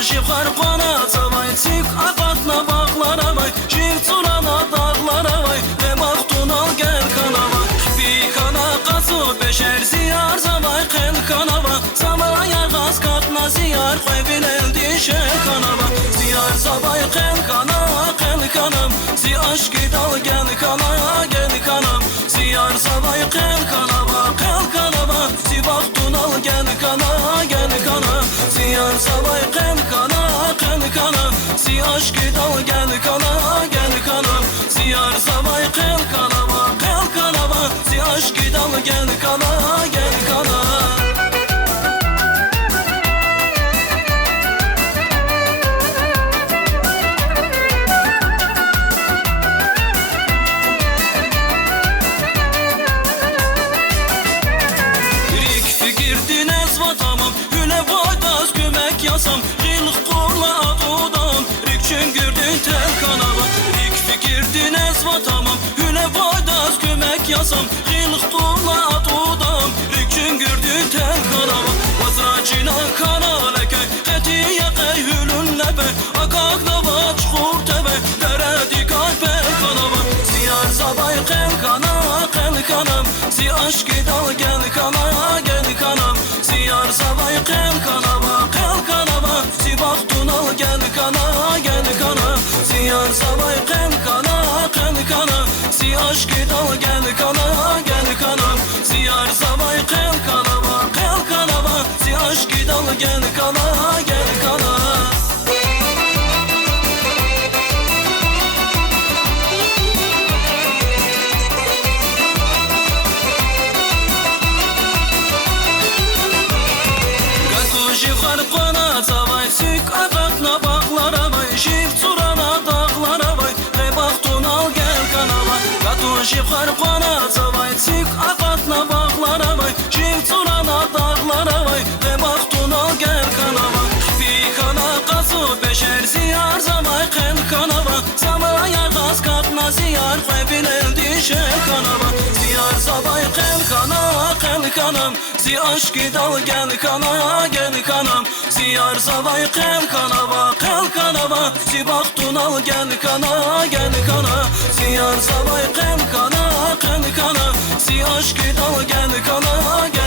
Gatoji farqana zavay Sik aqatna bağlara vay Jiv çurana dağlara vay Ve maxtunal gel kanava Bir kana qasu beşer ziyar zavay Qel kanava Samaya gaz katna ziyar Qebil eldi şer kanava Ziyar zavay qel kanam Zi aşkı dal gel kanam Ziyar zavay qel kanava Zi baxtunal gel kanam Ziyar zavay qel kanam Zi aşkı dal gel kanam Ziyar zavay qel kanava Zi aşkı dal gel kanam Yasam, yılıq qorla adudam Rikçün gürdün tel kanava Rik fikirdin ezvatamam Hüle vaydaz kömek yasam Yılıq qorla adudam Rikçün gürdün tel kanava Vazracina kanalekey Hetiye qey hülün lebe Akak dava çukur tebe Deredi kalpe kanava Ziyar zabay qel kanam Zi aşkı dal gel kanam Ziyar zabay qel kanava Zi baxtunal gel kana Ziyar zavay qel kana Zi aşkı dal gel kana Ziyar zavay qel kanava Zi aşkı dal gel kana Gatoji farqana zavay Sik aqatna bağlara vay Jiv çurana dağlara vay Ve baxtunal gel kanava Gatoji farqana zavay Sik aqatna bağlara vay Jiv çurana dağlara vay Ve baxtunal gel kanava Bir kana qasu beşer ziyar zavay qel kanava Samaya gaz katna ziyar Qebil eldi şer kanava Ziyar zavay qel kanam Zi aşkı dal gel kanam Ziyar zavay qel kanava Zi baxtunal gel kana Ziyar zavay qel kana Zi aşkı dal gel kana